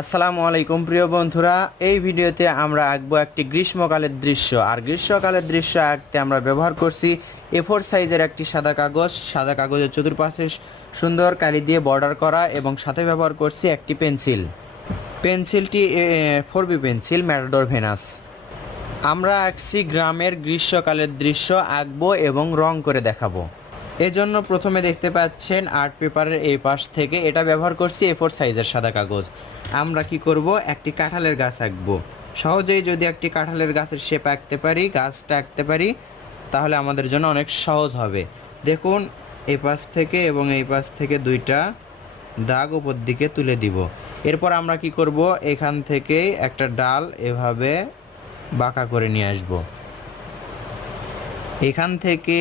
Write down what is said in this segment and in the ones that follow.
আসসালামু আলাইকুম প্রিয় বন্ধুরা, এই ভিডিওতে আমরা আঁকবো একটি গ্রীষ্মকালের দৃশ্য। আর গ্রীষ্মকালের দৃশ্য আঁকতে আমরা ব্যবহার করছি A4 সাইজের একটি সাদা কাগজ। সাদা কাগজের চতুর্পাশে সুন্দর কালি দিয়ে বর্ডার করা এবং সাথে ব্যবহার করছি একটি পেন্সিল। পেন্সিলটি 4B পেন্সিল ম্যাটাডোর ভেনাস। আমরা আঁকছি গ্রামের গ্রীষ্মকালের দৃশ্য আঁকবো এবং রং করে দেখাবো। এজন্য প্রথমে দেখতে পাচ্ছেন আর্ট পেপারের এই পাশ থেকে এটা ব্যবহার করছি A4 সাইজের সাদা কাগজ। আমরা কি করব, একটি কাঁঠালের গাছ আঁকবো। সহজেই যদি একটি কাঁঠালের গাছের শেপ আঁকতে পারি, গাছটা আঁকতে পারি, তাহলে আমাদের জন্য অনেক সহজ হবে। দেখুন, এই পাশ থেকে এবং এই পাশ থেকে দুইটা দাগ উপর দিকে তুলে দিব। এরপর আমরা কি করব, এখান থেকে একটা ডাল এভাবে বাঁকা করে নিয়ে আসব। এখান থেকে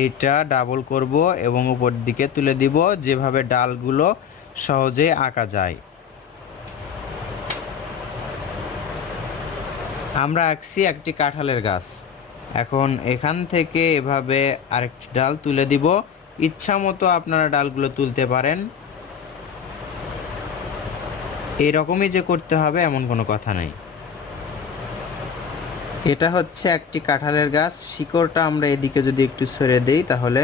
এইটা ডাবল করব এবং উপর দিকে তুলে দিব, যেভাবে ডালগুলো সহজে আঁকা যায়। আমরা আঁকছি একটি কাঁঠালের গাছ। এখন এখান থেকে এভাবে আরেকটি ডাল তুলে দিব। ইচ্ছা মতো আপনারা ডালগুলো তুলতে পারেন, এরকমই যে করতে হবে এমন কোনো কথা নেই। এটা হচ্ছে একটি কাঁঠালের গাছ। শিকড়টা আমরা এদিকে যদি একটু সরে দেই, তাহলে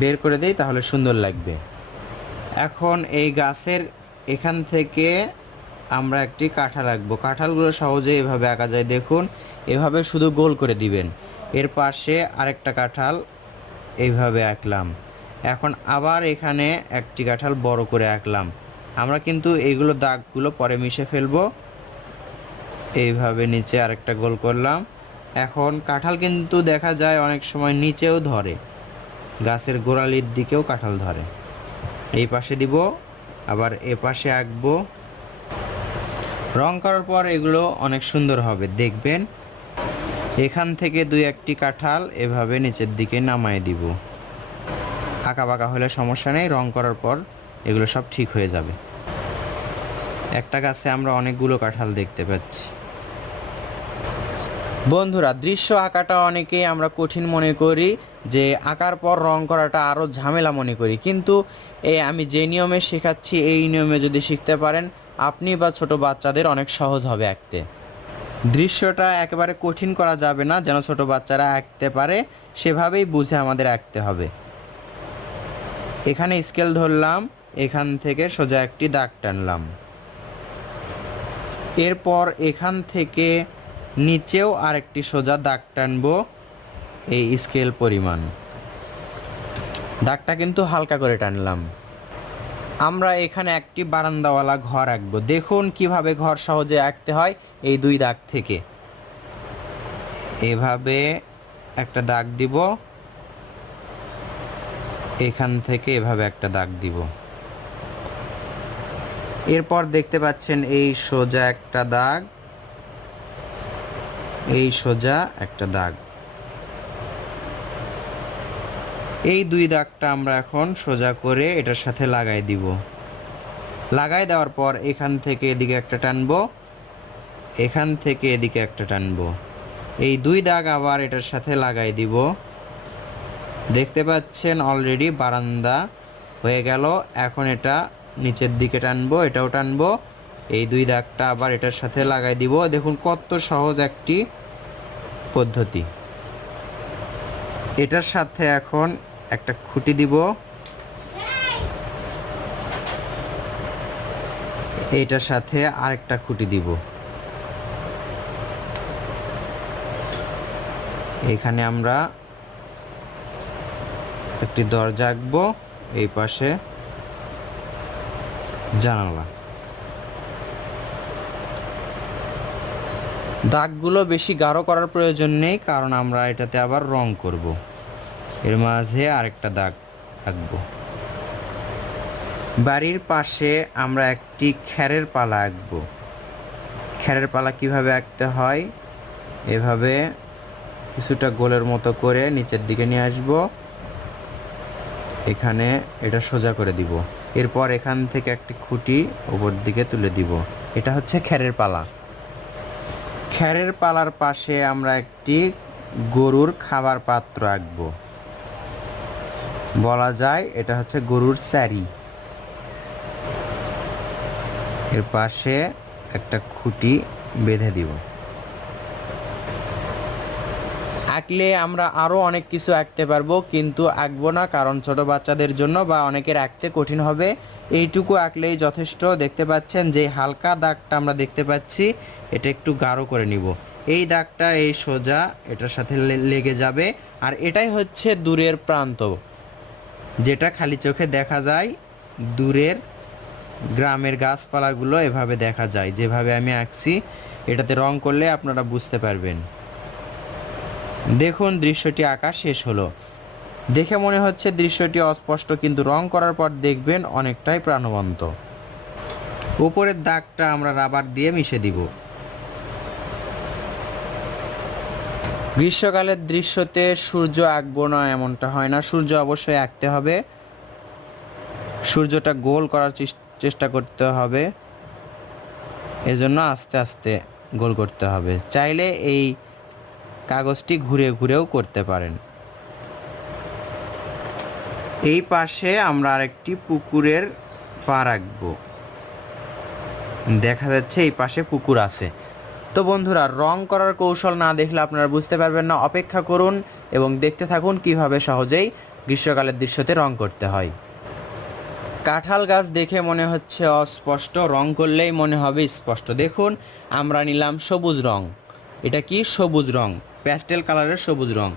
বের করে দেই, তাহলে সুন্দর লাগবে। এখন এই গাছের এখান থেকে আমরা একটি কাঁঠাল আঁকবো। কাঁঠালগুলো সহজে এভাবে আঁকা যায়। দেখুন, এভাবে শুধু গোল করে দিবেন। এর পাশে আরেকটা কাঁঠাল এইভাবে আঁকলাম। এখন আবার এখানে একটি কাঁঠাল বড় করে আঁকলাম। আমরা কিন্তু এইগুলো দাগগুলো পরে মিশে ফেলবো। এইভাবে নিচে আরেকটা গোল করলাম। এখন কাঁঠাল কিন্তু দেখা যায় অনেক সময় নিচেও ধরে, গাছের গোড়ালির দিকেও কাঁঠাল ধরে। এই পাশে দিব, আবার এ পাশে আঁকবো। রং করার পর এগুলো অনেক সুন্দর হবে, দেখবেন। এখান থেকে দুই একটি কাঁঠাল এভাবে নিচের দিকে নামায় দিব। আঁকা বাঁকা হলে সমস্যা নেই, রং করার পর এগুলো সব ঠিক হয়ে যাবে। একটা গাছে আমরা অনেকগুলো কাঁঠাল দেখতে পাচ্ছি। বন্ধুরা, দৃশ্য আঁকাটা অনেকেই আমরা কঠিন মনে করি, যে আঁকার পর রং করাটা আরও ঝামেলা মনে করি। কিন্তু আমি যে নিয়মে শেখাচ্ছি, এই নিয়মে যদি শিখতে পারেন, আপনি বা ছোট বাচ্চাদের অনেক সহজ হবে আঁকতে। দৃশ্যটা একেবারে কঠিন করা যাবে না, যেন ছোট বাচ্চারা আঁকতে পারে সেভাবেই বুঝে আমাদের আঁকতে হবে। এখানে স্কেল ধরলাম, এখান থেকে সোজা একটি দাগ টানলাম। এরপর এখান থেকে নিচেও আরেকটি সোজা দাগ টানবো এই স্কেল পরিমাণ। দাগটা কিন্তু হালকা করে টানলাম। আমরা এখানে একটি বারান্দাওয়ালা ঘর আঁকবো। দেখুন কিভাবে ঘর সহজে আঁকতে হয়। এই দুই দাগ থেকে এভাবে একটা দাগ দিব, এখান থেকে এভাবে একটা দাগ দিব। এরপর দেখতে পাচ্ছেন এই সোজা একটা দাগ, এই সোজা একটা দাগ। এই দুই দাগটা আমরা এখন সোজা করে এটার সাথে লাগাই দিব। লাগাই দেওয়ার পর এখান থেকে এদিকে একটা টানবো, এখান থেকে এদিকে একটা টানবো। এই দুই দাগ আবার এটার সাথে লাগাই দিব। দেখতে পাচ্ছেন অলরেডি বারান্দা হয়ে গেল। এখন এটা নিচের দিকে টানবো, এটাও টানবো। এই দুই দাগটা আবার এটার সাথে লাগাই দিব। দেখুন কত সহজ একটি পদ্ধতি। এটার সাথে এখন একটা খুঁটি দিব, এইটার সাথে আরেকটা খুঁটি দিব। এখানে আমরা একটি দরজা আঁকবো, এই পাশে জানালা। দাগগুলো বেশি গাঢ় করার প্রয়োজন নেই, কারণ আমরা এটাতে আবার রং করব। এর মাঝে আরেকটা দাগ আঁকবো। বাড়ির পাশে আমরা একটি খ্যারের পালা আঁকবো। খ্যারের পালা কিভাবে আঁকতে হয়, এভাবে কিছুটা গোলের মতো করে নিচের দিকে নিয়ে আসব। এখানে এটা সোজা করে দিব। এরপর এখান থেকে একটি খুঁটি উপর দিকে তুলে দিব। এটা হচ্ছে খ্যারের পালা। খ্যারের পালার পাশে আমরা একটি গরুর খাবার পাত্র আঁকবো। বলা যায় এটা হচ্ছে গরুর স্যারি। এর পাশে একটা খুঁটি বেঁধে দিব। আঁকলে আমরা আরও অনেক কিছু আঁকতে পারবো, কিন্তু আঁকবো না, কারণ ছোট বাচ্চাদের জন্য বা অনেকের আঁকতে কঠিন হবে। এইটুকু আঁকলেই যথেষ্ট। দেখতে পাচ্ছেন যে হালকা দাগটা আমরা দেখতে পাচ্ছি, এটা একটু গাঢ় করে নিব। এই দাগটা এই সোজা এটার সাথে লেগে যাবে। আর এটাই হচ্ছে দূরের প্রান্ত, যেটা খালি চোখে দেখা যায়। দূরের গ্রামের গাছপালাগুলো এভাবে দেখা যায়, যেভাবে আমি আঁকছি। এটাতে রং করলে আপনারা বুঝতে পারবেন। দেখুন দৃশ্যটি আঁকা শেষ হলো। দেখে মনে হচ্ছে দৃশ্যটি অস্পষ্ট, কিন্তু রং করার পর দেখবেন অনেকটাই প্রাণবন্ত। উপরের দাগটা আমরা রাবার দিয়ে মিশে দিব। গ্রীষ্মকালের দৃশ্যতে সূর্য আঁকবো না এমনটা হয় না, সূর্য অবশ্যই আঁকতে হবে। সূর্যটা গোল করার চেষ্টা করতে হবে, এজন্য আস্তে আস্তে গোল করতে হবে। চাইলে এই কাগজটি ঘুরে ঘুরেও করতে পারেন। এই পাশে আমরা আরেকটি পুকুরের পা রাখবো। দেখা যাচ্ছে এই পাশে পুকুর আছে। তো বন্ধুরা, রং করার কৌশল না দেখলে আপনারা বুঝতে পারবেন না। অপেক্ষা করুন এবং দেখতে থাকুন কিভাবে সহজেই গ্রীষ্মকালের দৃশ্যতে রং করতে হয়। কাঁঠাল গাছ দেখে মনে হচ্ছে অস্পষ্ট, রং করলেই মনে হবে স্পষ্ট। দেখুন আমরা নিলাম সবুজ রং। এটা কি সবুজ রং, প্যাস্টেল কালারের সবুজ রং।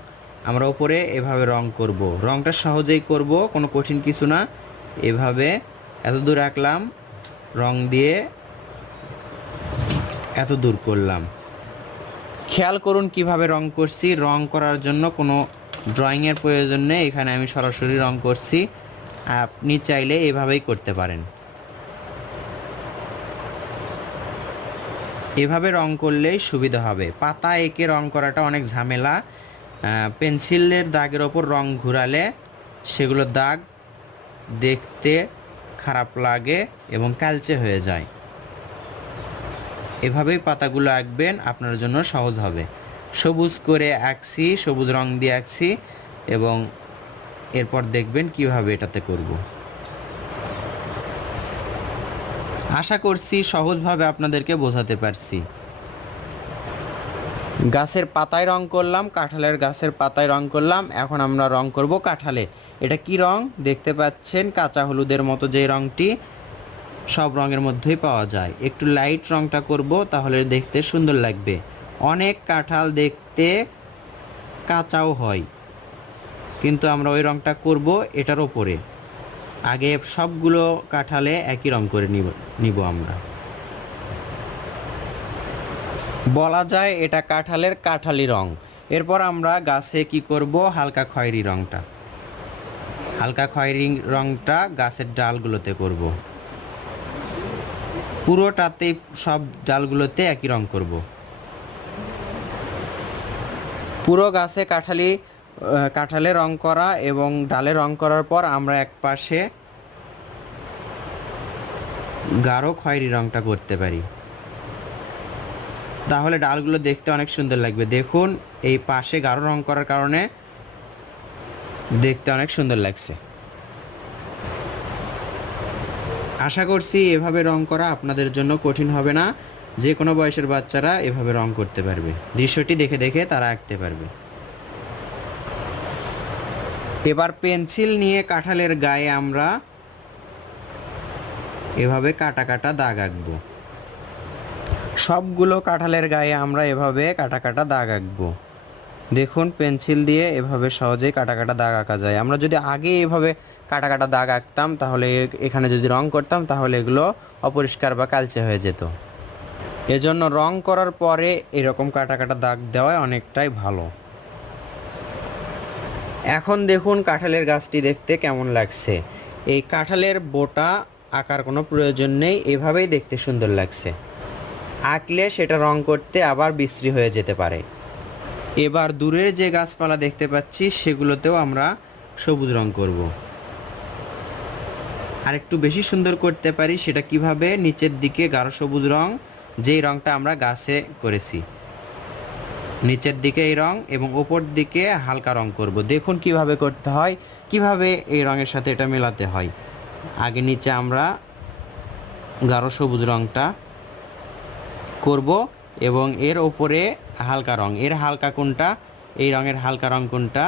আমরা উপরে এভাবে রং করব। রংটা সহজেই করব, কোনো কঠিন কিছু না। এভাবে এত দূর আঁকলাম, রং দিয়ে এত দূর করলাম। খেয়াল করুন কিভাবে রং করছি। রং করার জন্য কোনো ড্রয়িংয়ের প্রয়োজন নেই, এখানে আমি সরাসরি রং করছি। আপনি চাইলে এভাবেই করতে পারেন। এভাবে রং করলেই সুবিধা হবে। পাতা এঁকে রং করাটা অনেক ঝামেলা। পেন্সিলের দাগের ওপর রং ঘুরালে সেগুলো দাগ দেখতে খারাপ লাগে এবং কালচে হয়ে যায়। এভাবেই পাতাগুলো আঁকবেন, আপনার জন্য সহজ হবে। সবুজ করে আঁকছি, সবুজ রং দিয়ে আঁকছি, এবং এরপর দেখবেন কিভাবে এটাতে করব। আশা করছি সহজভাবে আপনাদেরকে বোঝাতে পারছি। গাছের পাতায় রং করলাম, কাঁঠালের গাছের পাতায় রং করলাম। এখন আমরা রং করব কাঁঠালে। এটা কি রং দেখতে পাচ্ছেন? কাঁচা হলুদের মতো যে রংটি সব রঙের মধ্যেই পাওয়া যায়। একটু লাইট রংটা করব, তাহলে দেখতে সুন্দর লাগবে। অনেক কাঁঠাল দেখতে কাঁচাও হয়, কিন্তু আমরা ওই রংটা করব এটার ওপরে। আগে সবগুলো কাঁঠালে একই রং করে নিব আমরা। বলা যায় এটা কাঁঠালের কাঁঠালি রং। এরপর আমরা গাছে কি করব, হালকা খয়েরি রংটা, হালকা খয়েরি রংটা গাছের ডালগুলোতে করব। পুরোটাতেই সব ডালগুলোতে একই রং করব। পুরো গাছে কাঁঠালে রং করা এবং ডালে রং করার পর আমরা এক পাশে গাঢ় খয়েরি রংটা করতে পারি, তাহলে ডালগুলো দেখতে অনেক সুন্দর লাগবে। দেখুন এই পাশে গাঢ় রং করার কারণে দেখতে অনেক সুন্দর লাগছে। আশা করছি এভাবে রং করা আপনাদের জন্য কঠিন হবে না। যে কোনো বয়সের বাচ্চারা এভাবে রং করতে পারবে, দৃশ্যটি দেখে দেখে তারা আঁকতে পারবে। এবার পেন্সিল নিয়ে কাঁঠালের গায়ে আমরা এভাবে কাটা কাটা দাগ আঁকবো। সবগুলো কাঁঠালের গায়ে আমরা এভাবে কাটা কাটা দাগ আঁকবো। দেখুন পেন্সিল দিয়ে এভাবে সহজেই কাটা কাটা দাগ আঁকা যায়। আমরা যদি আগে এভাবে কাটা কাটা দাগ আঁকতাম, তাহলে এখানে যদি রং করতাম, তাহলে এগুলো অপরিষ্কার বা কালচে হয়ে যেত। এজন্য রং করার পরে এরকম কাটা কাটা দাগ দেওয়া অনেকটাই ভালো। এখন দেখুন কাঁঠালের গাছটি দেখতে কেমন লাগছে। এই কাঁঠালের বোটা আঁকার কোনো প্রয়োজন নেই, এভাবেই দেখতে সুন্দর লাগছে। আঁকলে সেটা রং করতে আবার বিশ্রী হয়ে যেতে পারে। এবার দূরের যে গাছপালা দেখতে পাচ্ছি সেগুলোতেও আমরা সবুজ রং করব। আর একটু বেশি সুন্দর করতে পারি, সেটা কিভাবে? নিচের দিকে গাঢ় সবুজ রং, যেই রংটা আমরা গাছে করেছি, নিচের দিকে এই রং এবং ওপর দিকে হালকা রং করব। দেখুন কিভাবে করতে হয়, কিভাবে এই রঙের সাথে এটা মেলাতে হয়। আগে নিচে আমরা গাঢ় সবুজ রঙটা করব এবং এর ওপরে হালকা রং। এর হালকা কোনটা, এই রঙের হালকা রং কোনটা,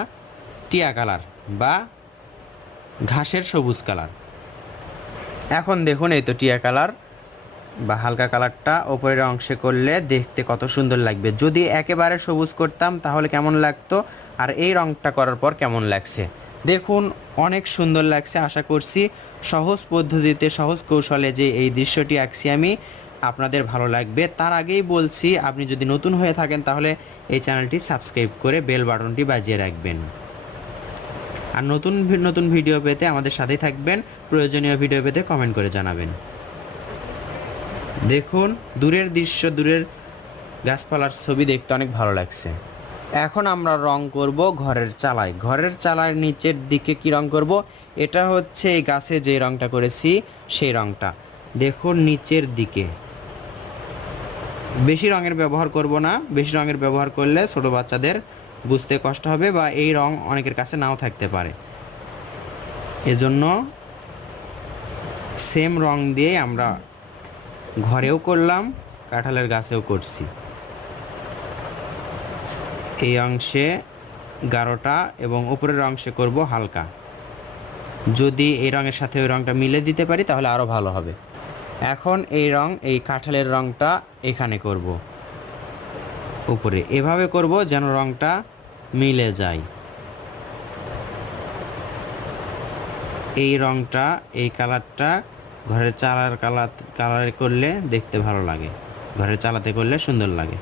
টিয়া কালার বা ঘাসের সবুজ কালার। এখন দেখুন এই তো টিয়া কালার বা হালকা কালারটা ওপরের অংশে করলে দেখতে কত সুন্দর লাগবে। যদি একেবারে সবুজ করতাম তাহলে কেমন লাগতো, আর এই রঙটা করার পর কেমন লাগছে দেখুন, অনেক সুন্দর লাগছে। আশা করছি সহজ পদ্ধতিতে সহজ কৌশলে যে এই দৃশ্যটি আঁকছি আমি আপনাদের ভালো লাগবে। তার আগেই বলছি, আপনি যদি নতুন হয়ে থাকেন তাহলে এই চ্যানেলটি সাবস্ক্রাইব করে বেল বাটনটি বাজিয়ে রাখবেন। আর নতুন নতুন ভিডিও পেতে আমাদের সাথেই থাকবেন। প্রয়োজনীয় ভিডিও পেতে কমেন্ট করে জানাবেন। দেখুন দূরের দৃশ্য, দূরের গাছপালার ছবি দেখতে অনেক ভালো লাগছে। এখন আমরা রং করব ঘরের চালায়। ঘরের চালার নিচের দিকে কি রং করব, এটা হচ্ছে এই গাছে যে রংটা করেছি সেই রংটা। দেখুন নিচের দিকে বেশি রঙের ব্যবহার করব না, বেশি রঙের ব্যবহার করলে ছোট বাচ্চাদের বুঝতে কষ্ট হবে বা এই রং অনেকের কাছে নাও থাকতে পারে। এজন্য সেম রং দিয়ে আমরা ঘরেও করলাম, কাঁঠালের গাছেও করছি। এই অংশে গাঢ়টা এবং উপরের অংশে করব হালকা। যদি এই রঙের সাথে ওই রঙটা মিলে দিতে পারি তাহলে আরও ভালো হবে। এখন এই রং, এই কাঁঠালের রঙটা এখানে করব, উপরে এভাবে করব যেন রঙটা মিলে যায়। এই রঙটা, এই কালারটা ঘরের চালার কালারে করলে দেখতে ভালো লাগে, ঘরের চালাতে করলে সুন্দর লাগে।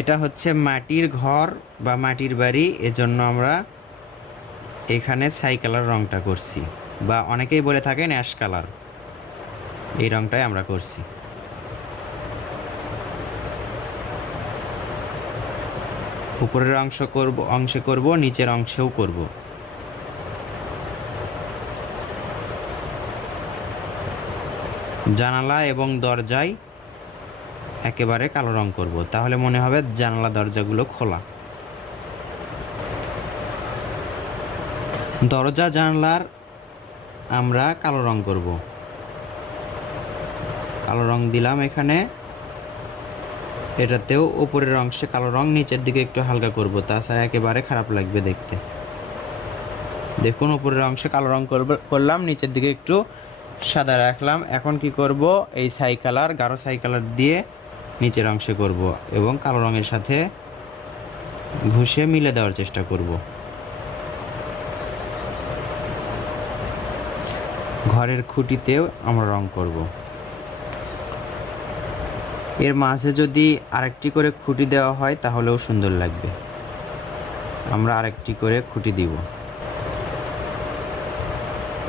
এটা হচ্ছে মাটির ঘর বা মাটির বাড়ি, এজন্য আমরা এখানে ছাই কালার রঙটা করছি, বা অনেকেই বলে থাকেন অ্যাশ কালার। এই রঙটাই আমরা করছি। উপরের অংশে করব, নিচের অংশেও করব। জানালা এবং দরজায় একেবারে কালো রং করব, তাহলে মনে হবে জানালা দরজাগুলো খোলা। দরজা জানালার আমরা কালো রং করব। কালো রং দিলাম এখানে, এটাতেও উপরের অংশে কালো রং, নিচের দিকে একটু হালকা করব, তাছাড়া একেবারে খারাপ লাগবে দেখতে। দেখুন উপরের অংশে কালো রং করলাম, নিচের দিকে একটু সাদা রাখলাম। এখন কি করব, এই ছাই কালার, গাঢ় ছাই কালার দিয়ে নিচের অংশে করব এবং কালো রঙের সাথে ঘষে মিলে দেওয়ার চেষ্টা করব। ঘরের খুঁটিতেও আমরা রং করব। এর মাঝে যদি আরেকটি করে খুঁটি দেওয়া হয় তাহলেও সুন্দর লাগবে। আমরা আরেকটি করে খুঁটি দিব।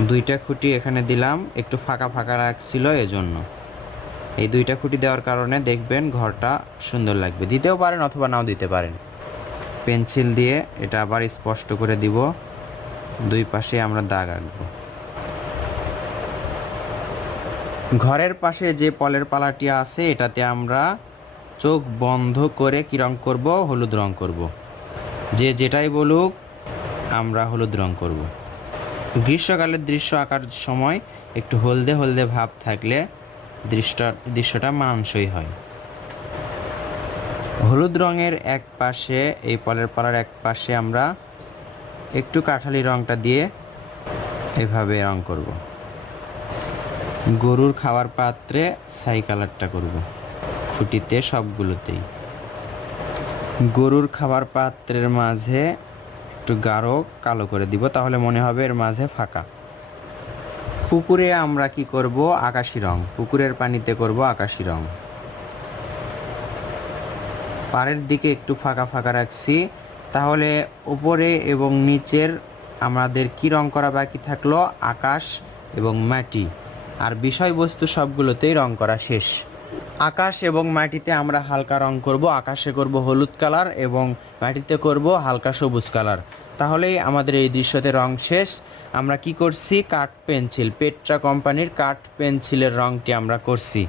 দুইটা খুঁটি এখানে দিলাম, একটু ফাঁকা ফাঁকা রাখছিল এজন্য। এই দুইটা খুঁটি দেওয়ার কারণে দেখবেন ঘরটা সুন্দর লাগবে। দিতেও পারেন অথবা নাও দিতে পারেন। পেন্সিল দিয়ে এটা আবার স্পষ্ট করে দিব, দুই পাশে আমরা দাগ আঁকবো। ঘরের পাশে যে পলের পালাটি আছে এটাতে আমরা চোখ বন্ধ করে কি রং করব, হলুদ রং করব। যে যেটাই বলুক আমরা হলুদ রং করব। গ্রীষ্মকালের দৃশ্য আঁকার সময় একটু হলদে হলদে ভাব থাকলে দৃশ্যটা মানানসই হয়। হলুদ রঙের এক পাশে, এই পলের পালার এক পাশে আমরা একটু কাঠালি রংটা দিয়ে এভাবে রং করব। গরুর খাওয়ার পাত্রে ছাই কালারটা করব, খুঁটিতে সবগুলোতেই। গরুর খাবার পাত্রের মাঝে একটু গাঢ় কালো করে দিব, তাহলে মনে হবে এর মাঝে ফাঁকা। পুকুরে আমরা কি করব, আকাশি রং, পুকুরের পানিতে করব আকাশি রং। পাড়ের দিকে একটু ফাঁকা ফাঁকা রাখছি, তাহলে উপরে এবং নিচের আমাদের কি রং করা বাকি থাকলো, আকাশ এবং মাটি, আর বিষয়বস্তু সবগুলোতেই রং করা শেষ। আকাশ এবং মাটিতে আমরা হালকা রং করব, আকাশে করব হলুদ কালার এবং মাটিতে করব হালকা সবুজ কালার। তাহলেই আমাদের এই দৃশ্যতে রং শেষ। আমরা কি করছি, কাঠ পেন্সিল, পেট্রা কোম্পানির কাঠ পেন্সিলের রংটি আমরা করছি।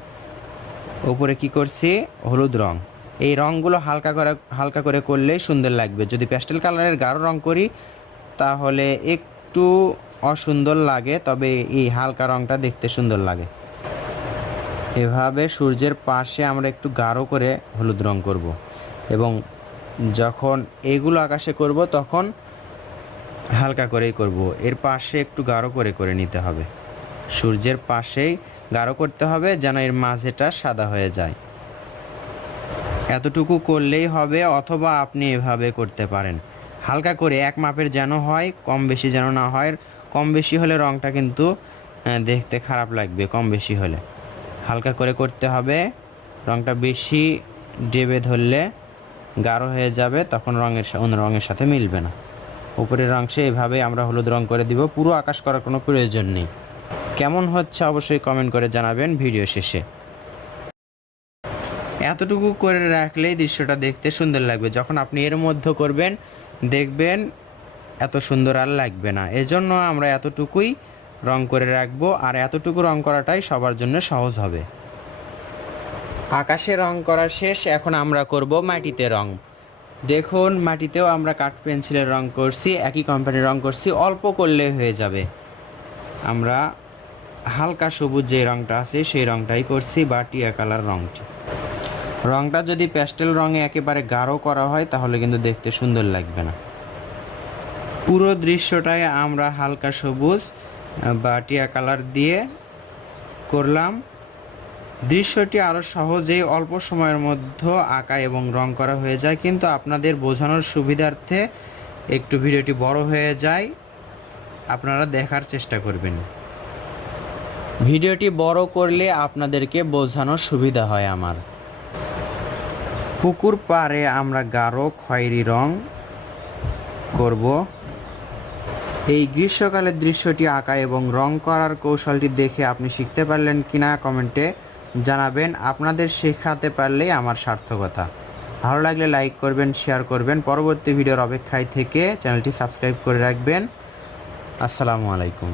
উপরে কি করছি, হলুদ রং। এই রঙগুলো হালকা করে করলেই সুন্দর লাগবে। যদি প্যাস্টেল কালারের গাঢ় রং করি তাহলে একটু অসুন্দর লাগে, তবে এই হালকা রঙটা দেখতে সুন্দর লাগে। এভাবে সূর্যের পাশে আমরা একটু গাঢ় করে হলুদ রং করব, এবং যখন এগুলো আকাশে করব তখন হালকা করেই করব। এর পাশে একটু গাঢ় করে করে নিতে হবে, সূর্যের পাশেই গাঢ় করতে হবে যেন এর মাঝেটা সাদা হয়ে যায়। এতটুকু করলেই হবে, অথবা আপনি এভাবে করতে পারেন। হালকা করে এক মাপের যেন হয়, কম বেশি যেন না হয়। কম বেশি হলে রঙটা কিন্তু দেখতে খারাপ লাগবে। কম বেশি হলে হালকা করে করতে হবে। রঙটা বেশি ডেবে ধরলে গাঢ় হয়ে যাবে, তখন অন্য রঙের সাথে মিলবে না। উপরের অংশে এভাবে আমরা হলুদ রং করে দিব। পুরো আকাশ করার কোনো প্রয়োজন নেই। কেমন হচ্ছে অবশ্যই কমেন্ট করে জানাবেন ভিডিও শেষে। এতটুকু করে রাখলেই দৃশ্যটা দেখতে সুন্দর লাগবে। যখন আপনি এর মধ্যে করবেন দেখবেন এত সুন্দর আর লাগবে না। এজন্য আমরা এতটুকুই রং করে রাখবো, আর এতটুকু রং করাটাই সবার জন্য সহজ হবে। আকাশে রং করা শেষ, এখন আমরা করব মাটিতে রং। দেখুন, মাটিতেও আমরা কাঠ পেন্সিলের রং করছি, একই কোম্পানির রং করছি, অল্প করলে হয়ে যাবে। আমরা হালকা সবুজ যে রংটা আছে সেই রংটাই করছি, বা টিয়া কালার রংটি। রংটা যদি প্যাস্টেল রঙে একেবারে গাঢ় করা হয় তাহলে কিন্তু দেখতে সুন্দর লাগবে না। পুরো দৃশ্যটাই আমরা হালকা সবুজ বা টিয়া কালার দিয়ে করলাম। দৃশ্যটি আরও সহজেই অল্প সময়ের মধ্যে আঁকা এবং রং করা হয়ে যায়, কিন্তু আপনাদের বোঝানোর সুবিধার্থে একটু ভিডিওটি বড় হয়ে যায়, আপনারা দেখার চেষ্টা করবেন। ভিডিওটি বড় করলে আপনাদেরকে বোঝানোর সুবিধা হয় আমার। পুকুর পাড়ে আমরা গাঢ় খয়েরি রং করব। এই গ্রীষ্মকালের দৃশ্যটি আঁকা এবং রং করার কৌশলটি দেখে আপনি শিখতে পারলেন কিনা কমেন্টে জানাবেন। আপনাদের শেখাতে পারলেই আমার সার্থকতা। ভালো লাগলে লাইক করবেন, শেয়ার করবেন। পরবর্তী ভিডিওর অপেক্ষায় থেকে চ্যানেলটি সাবস্ক্রাইব করে রাখবেন। আসসালামু আলাইকুম।